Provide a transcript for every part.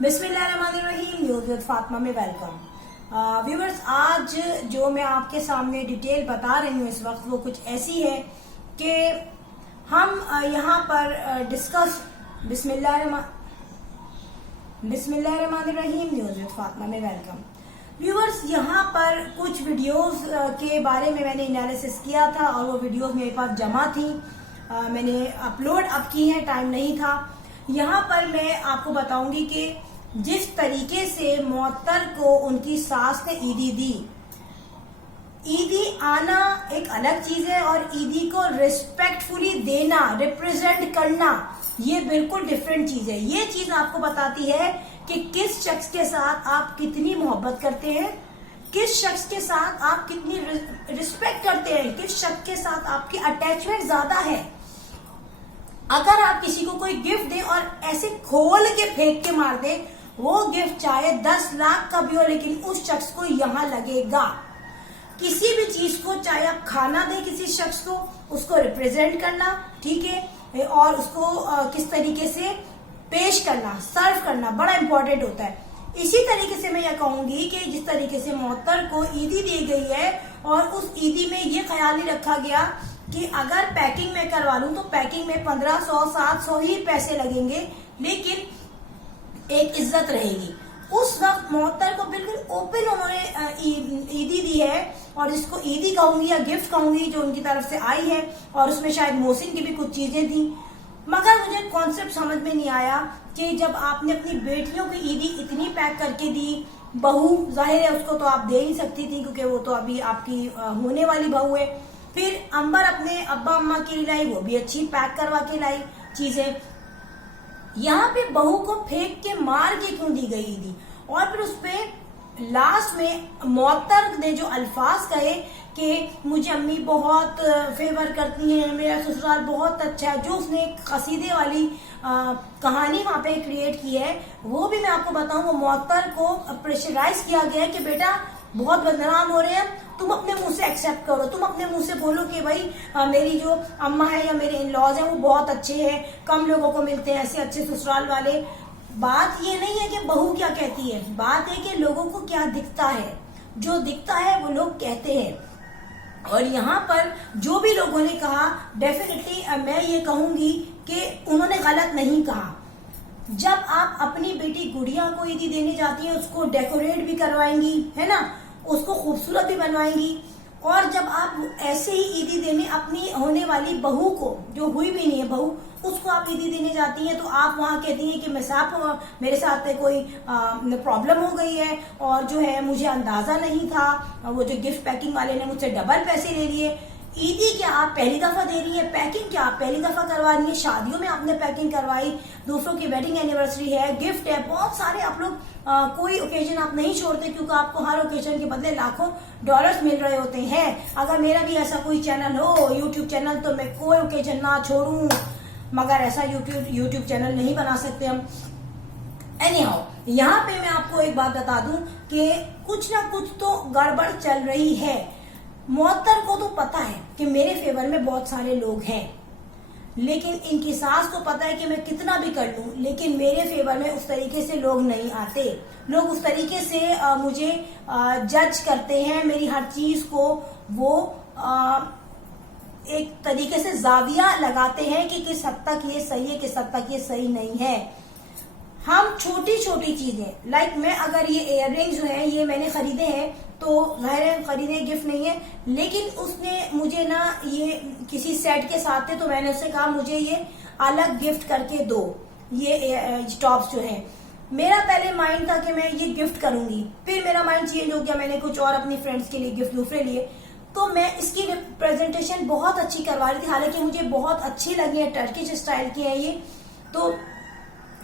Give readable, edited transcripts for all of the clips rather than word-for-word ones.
बिस्मिल्लाहिर्रहमानिर्रहीम। News with Fatima में welcome. Viewers, आज जो मैं आपके सामने डिटेल बता रही हूँ इस वक्त वो कुछ ऐसी है कि हम यहाँ पर डिस्कस बिस्मिल्लाहिर्रहमानिर्रहीम। न्यूज़ विद फातिमा में वेलकम। व्यूअर्स, यहाँ पर कुछ वीडियोस के बारे में मैंने एनालिसिस किया था और वो वीडियोस मेरे पास जमा थी। मैंने अपलोड अब की है, टाइम नहीं था। यहाँ पर मैं आपको बताऊंगी कि जिस तरीके से मुअत्तर को उनकी सास ने ईदी दी, ईदी आना एक अलग चीज है और ईदी को रिस्पेक्टफुली देना, रिप्रेजेंट करना, ये बिल्कुल डिफरेंट चीज है। ये चीज आपको बताती है कि किस शख्स के साथ आप कितनी मोहब्बत करते हैं, किस शख्स के साथ आप कितनी रिस्पेक्ट करते हैं, किस शख्स के साथ आपकी अटैचमेंट ज्यादा है। अगर आप किसी को कोई गिफ्ट दें और ऐसे खोल के फेंक के मार दें, वो गिफ्ट चाहे 10 लाख का भी हो लेकिन उस शख्स को यहाँ लगेगा। किसी भी चीज को, चाहे आप खाना दें किसी शख्स को, उसको रिप्रेजेंट करना, ठीक है, और उसको किस तरीके से पेश करना, सर्व करना बड़ा इंपॉर्टेंट होता है। इसी तरीके से मैं यह कहूंगी कि जिस तरीके से मुअत्तर को ईदी दी गई है और उस ईदी में ये ख्याल नहीं रखा गया कि अगर पैकिंग में करवा लूं तो पैकिंग में 1500 700 ही पैसे लगेंगे, लेकिन एक इज्जत रहेगी। उस वक्त मुअत्तर को बिल्कुल ओपन उन्होंने ईदी दी है, और जिसको ईदी कहूंगी या गिफ्ट कहूंगी जो उनकी तरफ से आई है, और उसमें शायद मोहसिन की भी कुछ चीजें थी। मगर मुझे कॉन्सेप्ट समझ में नहीं आया कि जब आपने अपनी बेटियों की ईदी इतनी पैक करके दी, बहू जाहिर है उसको तो आप दे नहीं सकती थी क्योंकि वो तो अभी आपकी होने वाली बहू है। फिर अंबर अपने अब्बा अम्मा के लिए लाई, वो भी अच्छी पैक करवा के लाई चीजें। यहाँ पे बहू को फेंक के मार के क्यों दी गई थी? और फिर उसपे लास्ट में मुअत्तर ने जो अल्फाज कहे कि मुझे अम्मी बहुत फेवर करती हैं, मेरा ससुराल बहुत अच्छा है, जो उसने कसीदे वाली कहानी वहां पे क्रिएट की है, वो भी मैं आपको बताऊं, वो मुअत्तर को प्रेशराइज किया गया है कि बेटा बहुत बदनाम हो रहे हैं, तुम अपने मुंह से एक्सेप्ट करो, तुम अपने मुंह से बोलो कि भाई मेरी जो अम्मा है या मेरे इन लॉज हैं वो बहुत अच्छे हैं, कम लोगों को मिलते हैं ऐसे अच्छे ससुराल वाले। बात ये नहीं है कि बहू क्या कहती है, बात है कि लोगों को क्या दिखता है, जो दिखता है वो लोग कहते हैं। और यहाँ पर जो भी लोगों ने कहा, डेफिनेटली मैं ये कहूंगी कि उन्होंने गलत नहीं कहा। जब आप अपनी बेटी गुड़िया को ईदी देने जाती है, उसको डेकोरेट भी करवाएंगी, है ना, उसको खूबसूरत भी बनवाएंगी, और जब आप ऐसे ही ईदी देने अपनी होने वाली बहू को, जो हुई भी नहीं है बहू, उसको आप ईदी देने जाती हैं, तो आप वहां कहती हैं कि मैं साहब मेरे साथ कोई प्रॉब्लम हो गई है और जो है मुझे अंदाजा नहीं था, वो जो गिफ्ट पैकिंग वाले ने मुझसे डबल पैसे ले लिए। ईदी क्या आप पहली दफा दे रही है, पैकिंग क्या आप पहली दफा करवा रही है? शादियों में आपने पैकिंग करवाई, दूसरों की वेडिंग एनिवर्सरी है, गिफ्ट है, बहुत सारे आप लोग कोई ओकेजन आप नहीं छोड़ते क्योंकि आपको हर ओकेजन के बदले लाखों डॉलर्स मिल रहे होते हैं। अगर मेरा भी ऐसा कोई चैनल हो, यूट्यूब चैनल, तो मैं कोई ओकेजन ना छोड़ूं, मगर ऐसा यूट्यूब चैनल नहीं बना सकते हम। एनीहाउ, यहाँ पे मैं आपको एक बात बता दूं कि कुछ ना कुछ तो गड़बड़ चल रही है। मुअत्तर को तो पता है कि मेरे फेवर में बहुत सारे लोग हैं, लेकिन इनकी सास को पता है कि मैं कितना भी कर लूं, लेकिन मेरे फेवर में उस तरीके से लोग नहीं आते। लोग उस तरीके से मुझे जज करते हैं, मेरी हर चीज को वो एक तरीके से जाविया लगाते हैं कि किस हद तक ये सही है, किस हद तक ये सही नहीं है। हम छोटी छोटी चीजें, लाइक मैं अगर ये इयररिंग्स जो है ये मैंने खरीदे हैं, तो जाहिर है खरीदे गिफ्ट नहीं है, लेकिन उसने मुझे ना ये किसी सेट के साथ थे, तो मैंने उससे कहा मुझे ये अलग गिफ्ट करके दो, ये टॉप्स जो है। मेरा पहले माइंड था कि मैं ये गिफ्ट करूंगी, फिर मेरा माइंड चेंज हो गया, मैंने कुछ और अपनी फ्रेंड्स के लिए गिफ्ट दूसरे लिए, तो मैं इसकी प्रेजेंटेशन बहुत अच्छी करवा रही थी। हालांकि मुझे बहुत अच्छी लगी है, टर्किश स्टाइल की है ये, तो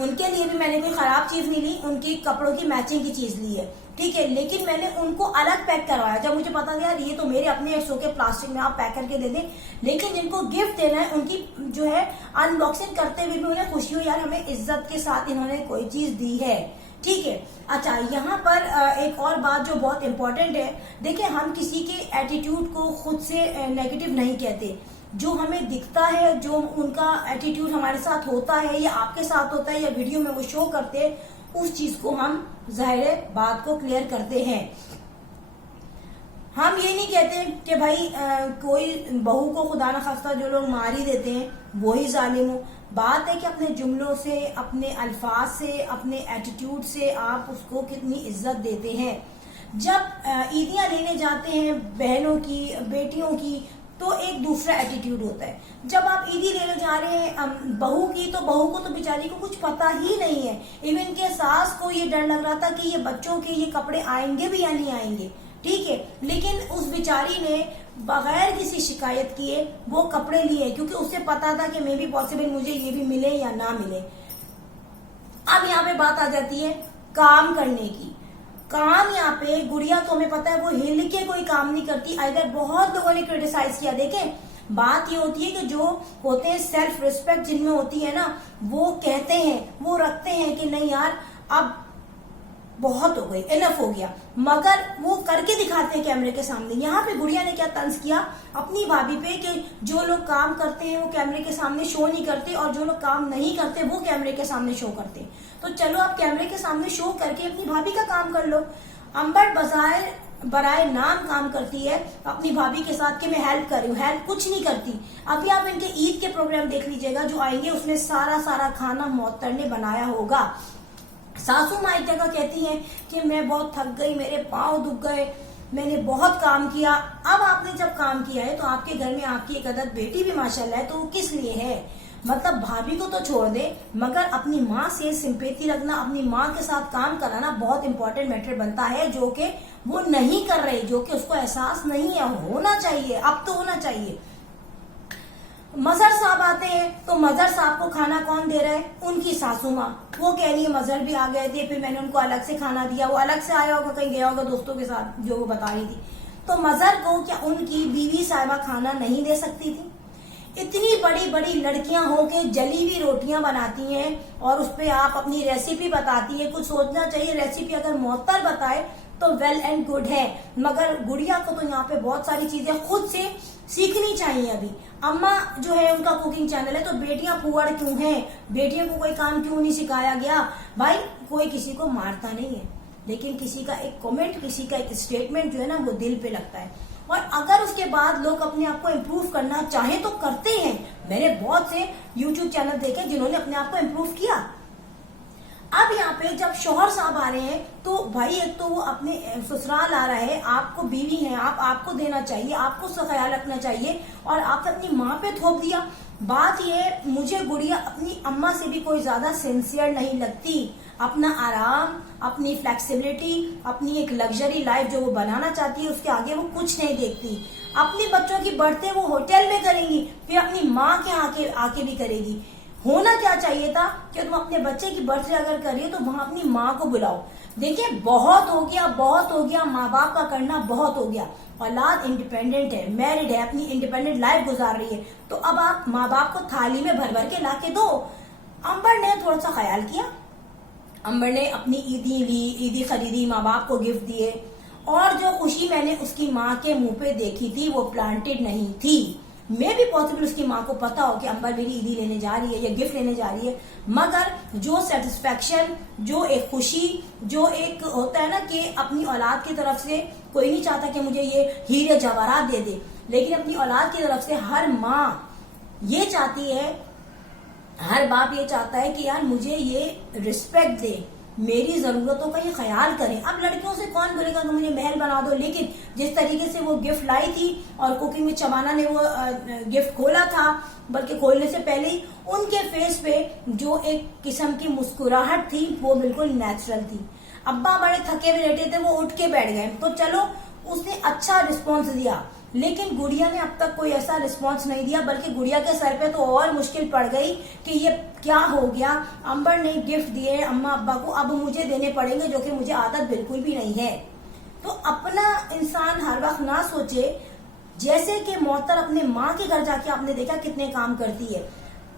उनके लिए भी मैंने कोई खराब चीज नहीं ली, उनकी कपड़ों की मैचिंग की चीज ली है, ठीक है, लेकिन मैंने उनको अलग पैक करवाया। जब मुझे पता था यार ये तो मेरे अपने सो के प्लास्टिक में आप पैक करके दे दें, लेकिन जिनको गिफ्ट देना है उनकी जो है अनबॉक्सिंग करते हुए भी उन्हें खुशी हो, यार हमें इज्जत के साथ इन्होंने कोई चीज दी है, ठीक है। अच्छा, यहाँ पर एक और बात जो बहुत इंपॉर्टेंट है, देखिए हम किसी के एटीट्यूड को खुद से नेगेटिव नहीं कहते, जो हमें दिखता है, जो उनका एटीट्यूड हमारे साथ होता है या आपके साथ होता है या वीडियो में वो शो करते हैं, उस चीज को हम जाहिर बात को क्लियर करते हैं। हम ये नहीं कहते कि भाई कोई बहू को खुदा न खास्ता जो लोग मार ही देते हैं वो ही जालिम हो। बात है कि अपने जुमलों से, अपने अल्फाज से, अपने एटीट्यूड से आप उसको कितनी इज्जत देते हैं। जब ईदियां लेने जाते हैं बहनों की, बेटियों की, तो एक दूसरा एटीट्यूड होता है। जब आप ईदी लेने जा रहे हैं बहू की, तो बहू को तो बेचारी को कुछ पता ही नहीं है। इवन के सास को ये डर लग रहा था कि ये बच्चों के ये कपड़े आएंगे भी या नहीं आएंगे, ठीक है, लेकिन उस बेचारी ने बगैर किसी शिकायत किए वो कपड़े लिए, क्योंकि उसे पता था कि मे बी पॉसिबल मुझे ये भी मिले या ना मिले। अब यहाँ पे बात आ जाती है काम करने की। काम यहाँ पे गुड़िया तो हमें पता है वो हिल के कोई काम नहीं करती। इधर बहुत लोगों ने क्रिटिसाइज किया। देखें, बात ये होती है कि जो होते हैं सेल्फ रिस्पेक्ट जिनमें होती है ना, वो कहते हैं, वो रखते हैं कि नहीं यार अब बहुत हो गई, इनफ हो गया, मगर वो करके दिखाते हैं कैमरे के सामने। यहाँ पे गुड़िया ने क्या तंज किया अपनी भाभी पे कि जो लोग काम करते हैं वो कैमरे के सामने शो नहीं करते और जो लोग काम नहीं करते वो कैमरे के सामने शो करते हैं। तो चलो आप कैमरे के सामने शो करके अपनी भाभी का काम कर लो। अंबर बराए नाम काम करती है अपनी भाभी के साथ कि मैं हेल्प कर रही हूँ, हेल्प कुछ नहीं करती। अभी आप इनके ईद के प्रोग्राम देख लीजिएगा जो आएंगे, उसमें सारा खाना मोहत्तर ने बनाया होगा। सासू माँ एक जगह कहती हैं कि मैं बहुत थक गई, मेरे पाँव दुख गए, मैंने बहुत काम किया। अब आपने जब काम किया है तो आपके घर में आपकी एक अदद बेटी भी माशाल्लाह है, तो वो किस लिए है? मतलब भाभी को तो छोड़ दे, मगर अपनी माँ से सिंपैथी रखना, अपनी माँ के साथ काम कराना बहुत इंपॉर्टेंट मैटर बनता है, जो कि वो नहीं कर रहे, जो कि उसको एहसास नहीं है। होना चाहिए, अब तो होना चाहिए। मजहर साहब आते हैं तो मजहर साहब को खाना कौन दे रहा है? उनकी सासू माँ। वो कह रही है मजहर भी आ गए थे, फिर मैंने उनको अलग से खाना दिया। वो अलग से आया होगा, कहीं गया होगा दोस्तों के साथ, जो वो बता रही थी। तो मजहर को क्या उनकी बीवी साहिबा खाना नहीं दे सकती थी? इतनी बड़ी बड़ी लड़कियां होके जली हुई रोटियां बनाती हैं और उस पर आप अपनी रेसिपी बताती है। कुछ सोचना चाहिए, रेसिपी अगर मोहत्तर बताए तो वेल एंड गुड है, मगर गुड़िया को तो यहाँ पे बहुत सारी चीजें खुद से सीखनी चाहिए। अभी अम्मा जो है उनका कुकिंग चैनल है, तो बेटियां पुअड़ क्यों हैं? बेटियों को कोई काम क्यों नहीं सिखाया गया? भाई कोई किसी को मारता नहीं है, लेकिन किसी का एक कमेंट, किसी का एक स्टेटमेंट जो है ना वो दिल पे लगता है। और अगर उसके बाद लोग अपने आप को इम्प्रूव करना चाहे तो करते हैं। मैंने बहुत से यूट्यूब चैनल देखे जिन्होंने अपने आप को इम्प्रूव किया। अब यहाँ पे जब शौहर साहब आ रहे हैं तो भाई एक तो वो अपने ससुराल आ रहा है, आपको बीवी है, आपको देना चाहिए, आपको उसका ख्याल रखना चाहिए, और आपने अपनी माँ पे थोप दिया। बात ये, मुझे गुड़िया अपनी अम्मा से भी कोई ज्यादा सिंसियर नहीं लगती। अपना आराम, अपनी फ्लेक्सिबिलिटी, अपनी एक लग्जरी लाइफ जो वो बनाना चाहती है, उसके आगे वो कुछ नहीं देखती। अपने बच्चों की बर्थडे वो होटल में करेंगी, फिर अपनी माँ के आके भी करेगी। होना क्या चाहिए था कि तुम अपने बच्चे की बर्थडे अगर करिए तो वहां अपनी माँ को बुलाओ। देखिए बहुत हो गया, माँ बाप का करना बहुत हो गया। औलाद इंडिपेंडेंट है, मैरिड है, अपनी इंडिपेंडेंट लाइफ गुजार रही है, तो अब आप माँ बाप को थाली में भर भर के ला के दो। अंबर ने थोड़ा सा ख्याल किया, अंबर ने अपनी ईदी खरीदी, माँ बाप को गिफ्ट दिए, और जो खुशी मैंने उसकी माँ के मुंह पे देखी थी वो प्लांटेड नहीं थी। मे भी पॉसिबल उसकी माँ को पता हो कि अंबर मेरी ईदी लेने जा रही है या गिफ्ट लेने जा रही है, मगर जो सेटिस्फेक्शन, जो एक खुशी, जो एक होता है ना कि अपनी औलाद की तरफ से कोई नहीं चाहता कि मुझे ये हीरे जवाहरात दे दे, लेकिन अपनी औलाद की तरफ से हर माँ ये चाहती है, हर बाप ये चाहता है कि यार मुझे ये रिस्पेक्ट दे, मेरी जरूरतों का ये ख्याल करें। अब लड़कियों से कौन बोलेगा कि मुझे महल बना दो, लेकिन जिस तरीके से वो गिफ्ट लाई थी और कुकिंग में चमाना ने वो गिफ्ट खोला था, बल्कि खोलने से पहले ही उनके फेस पे जो एक किस्म की मुस्कुराहट थी वो बिल्कुल नेचुरल थी। अब्बा बड़े थके हुए रहते थे, वो उठ के बैठ गए, तो चलो उसने अच्छा रिस्पॉन्स दिया, लेकिन गुड़िया ने अब तक कोई ऐसा रिस्पॉन्स नहीं दिया, बल्कि गुड़िया के सर पे तो और मुश्किल पड़ गई कि ये क्या हो गया। अंबर ने गिफ्ट दिए अम्मा अब्बा को, अब मुझे देने पड़ेंगे, जो कि मुझे आदत बिल्कुल भी नहीं है। तो अपना इंसान हर वक्त ना सोचे, जैसे कि मोहत्तर अपने माँ के घर जाके आपने देखा कितने काम करती है।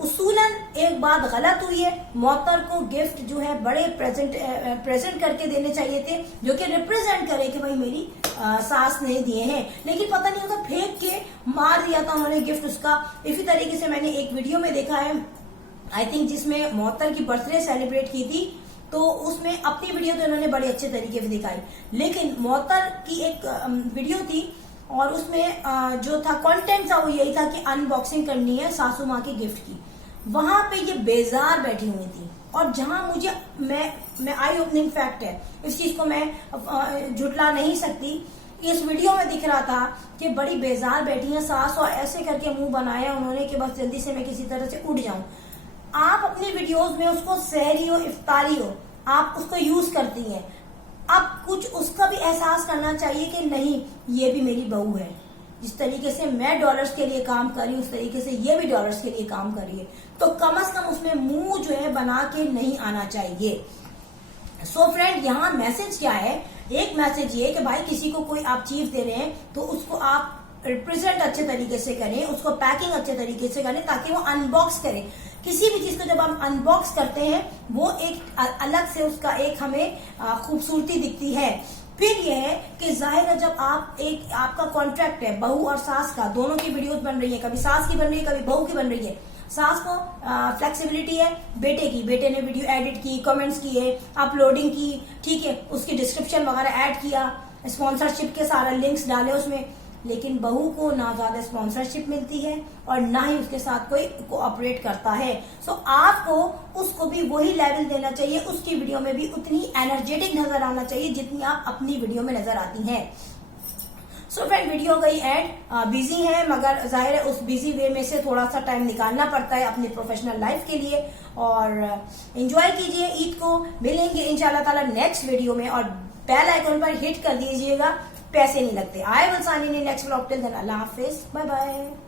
उसूलन एक बात गलत हुई है, मोहत्तर को गिफ्ट जो है बड़े प्रेजेंट करके देने चाहिए थे, जो कि रिप्रेजेंट करे कि भाई मेरी सास ने दिए हैं, लेकिन पता नहीं होता फेंक के मार दिया था उन्होंने गिफ्ट उसका। इसी तरीके से मैंने एक वीडियो में देखा है, आई थिंक जिसमें मोहत्तर की बर्थडे सेलिब्रेट की थी, तो उसमें अपनी वीडियो तो इन्होंने बड़े अच्छे तरीके से दिखाई, लेकिन मोहतर की एक वीडियो थी और उसमें जो था कंटेंट था वो यही था कि अनबॉक्सिंग करनी है सासू माँ के गिफ्ट की। वहां पे ये बेजार बैठी हुई थी और जहां मुझे मैं आई ओपनिंग फैक्ट है, इस चीज को मैं झुटला नहीं सकती। इस वीडियो में दिख रहा था कि बड़ी बेजार बैठी है सास और ऐसे करके मुंह बनाया उन्होंने कि बस जल्दी से मैं किसी तरह से उठ जाऊं। आप अपनी वीडियोस में उसको सहरी हो इफ्तारी हो आप उसको यूज करती हैं, अब कुछ उसका भी एहसास करना चाहिए कि नहीं ये भी मेरी बहू है, जिस तरीके से मैं डॉलर्स के लिए काम कर रही हूँ उस तरीके से ये भी डॉलर्स के लिए काम कर रही है, तो कम से कम उसमें मुंह जो है बना के नहीं आना चाहिए। सो फ्रेंड, यहाँ मैसेज क्या है? एक मैसेज ये कि भाई किसी को कोई आप चीज दे रहे हैं तो उसको आप रिप्रेजेंट अच्छे तरीके से करें, उसको पैकिंग अच्छे तरीके से करें ताकि वो अनबॉक्स करें। किसी भी चीज को जब हम अनबॉक्स करते हैं वो एक अलग से उसका एक हमें खूबसूरती दिखती है। फिर यह है कि जाहिर है जब आप आपका कॉन्ट्रैक्ट है बहू और सास का, दोनों की वीडियोस बन रही है, कभी सास की बन रही है कभी बहू की बन रही है। सास को फ्लेक्सिबिलिटी है बेटे ने वीडियो एडिट की, कमेंट्स किए, अपलोडिंग की, ठीक है, उसकी डिस्क्रिप्शन वगैरह ऐड किया, स्पॉन्सरशिप के सारे लिंक्स डाले उसमें, लेकिन बहू को ना ज्यादा स्पॉन्सरशिप मिलती है और ना ही उसके साथ कोई कोऑपरेट करता है। सो आपको उसको भी वही लेवल देना चाहिए, उसकी वीडियो में भी उतनी एनर्जेटिक नजर आना चाहिए जितनी आप अपनी वीडियो में नजर आती हैं। सो फ्रेंड, वीडियो गई एंड बिजी है, मगर जाहिर है उस बिजी वे में से थोड़ा सा टाइम निकालना पड़ता है अपनी प्रोफेशनल लाइफ के लिए। और एंजॉय कीजिए ईद को, मिलेंगे इंशाल्लाह ताला नेक्स्ट वीडियो में और बेल आइकन पर हिट कर दीजिएगा, पैसे नहीं लगते। I will sign in next vlog, till then अल्लाह हाफिज, बाय बाय।